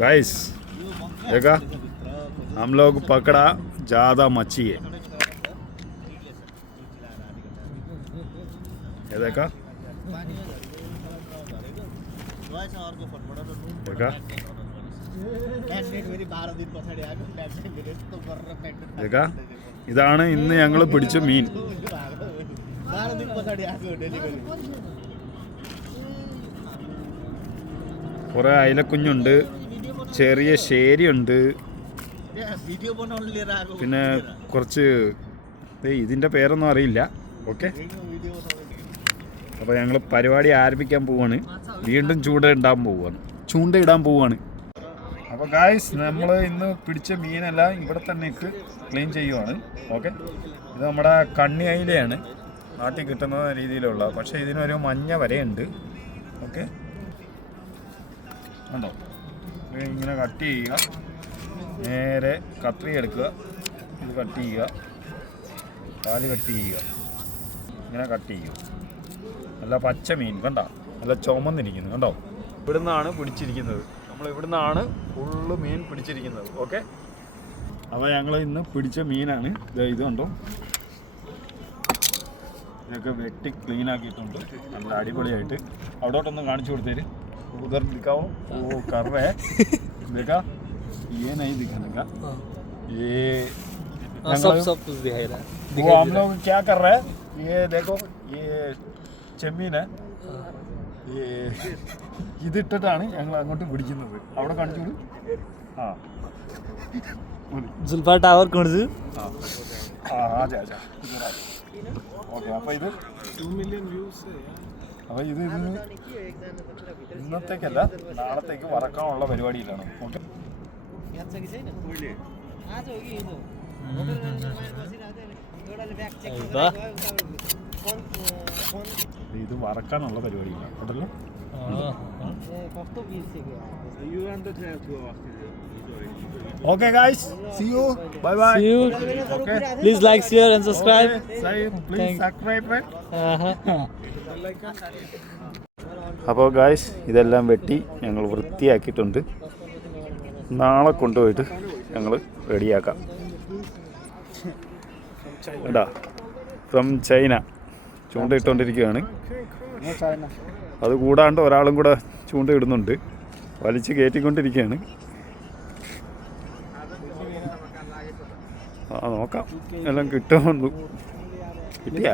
Guys देखा हम लोग पकड़ा ज़्यादा मच्छी है। ये देखा देखा देखा ഇതാണ് ഇന്ന് ഞങ്ങൾ പിടിച്ച മീൻ. കുറേ അയിലക്കുഞ്ഞുണ്ട്, ചെറിയ ശേരിയുണ്ട്, പിന്നെ കുറച്ച് ഇതിൻ്റെ പേരൊന്നും അറിയില്ല. ഓക്കെ, അപ്പോൾ ഞങ്ങൾ പരിപാടി ആരംഭിക്കാൻ പോവാണ്. വീണ്ടും ചൂണ്ടയിടാൻ പോവാണ്. അപ്പോൾ ഗായ്സ്, നമ്മൾ ഇന്ന് പിടിച്ച മീനെല്ലാം ഇവിടെ തന്നെ ഇട്ട് ക്ലീൻ ചെയ്യുവാണ്. ഓക്കെ, ഇത് നമ്മുടെ കണ്ണി അയിലയാണ്, നാട്ടിൽ കിട്ടുന്ന രീതിയിലുള്ള. പക്ഷേ ഇതിനൊരു മഞ്ഞ വരയുണ്ട്. ഓക്കെ, ഉണ്ടോ? ഇങ്ങനെ കട്ട് ചെയ്യുക, നേരെ കത്രി എടുക്കുക, ഇത് കട്ട് ചെയ്യുക, കാല് കട്ട് ചെയ്യുക, ഇങ്ങനെ കട്ട് ചെയ്യുക. നല്ല പച്ച മീൻ കണ്ടോ, നല്ല ചുമന്നിരിക്കുന്നു കണ്ടോ. ഇവിടുന്നാണ് പിടിച്ചിരിക്കുന്നത്, നമ്മൾ ഇവിടുന്നാണ് ഫുള്ള് മീൻ പിടിച്ചിരിക്കുന്നത്. ഓക്കെ, അപ്പോൾ ഞങ്ങൾ ഇന്ന് പിടിച്ച മീനാണ് ഇത് കണ്ടോ. ഇതൊക്കെ വെട്ടി ക്ലീൻ ആക്കിയിട്ടുണ്ട് നല്ല അടിപൊളിയായിട്ട്. അവിടോട്ടൊന്ന് കാണിച്ചു കൊടുത്തേര്. उधर दिखाओ वो कर रहे हैं, देखा ये नहीं दिखाने का, ये सब कुछ दिखाई रहा है. वो हम लोग क्या कर रहे हैं, ये देखो ये ചെമ്മീൻ ഈ ഇതിട്ടിട്ടാണ് ഞങ്ങൾ അങ്ങോട്ട് പിടിക്കുന്നത്. അവിടെ കാണിച്ചു കൊടു. ആ जुल्फा टावर कौन से ഓക്കെ. അപ്പോൾ ഇത് 2 million views. അപ്പോൾ ഇത് ഇന്നത്തേക്കല്ല, നാളത്തേക്ക് വറക്കാനുള്ള പരിപാടിയിലാണ്. ഓക്കെ, ഇത് വറക്കാനുള്ള പരിപാടിയിലാണ് കേട്ടല്ലോ. Okay guys, see you, bye bye. See you. Okay, Please like, share and subscribe. Please subscribe. അപ്പോൾ ഗായ്സ്, ഇതെല്ലാം വെട്ടി ഞങ്ങൾ വൃത്തിയാക്കിയിട്ടുണ്ട്. നാളെ കൊണ്ടുപോയിട്ട് ഞങ്ങൾ റെഡിയാക്കാം. കേട്ടാ, ഫ്രം ചൈന ചൂണ്ടയിട്ടുകൊണ്ടിരിക്കുകയാണ്. അത് കൂടാണ്ട് ഒരാളും കൂടെ ചൂണ്ടയിടുന്നുണ്ട്, വലിച്ച് കയറ്റിക്കൊണ്ടിരിക്കുകയാണ്. നോക്കാം എല്ലാം കിട്ടുമെന്നു. കിട്ടിയ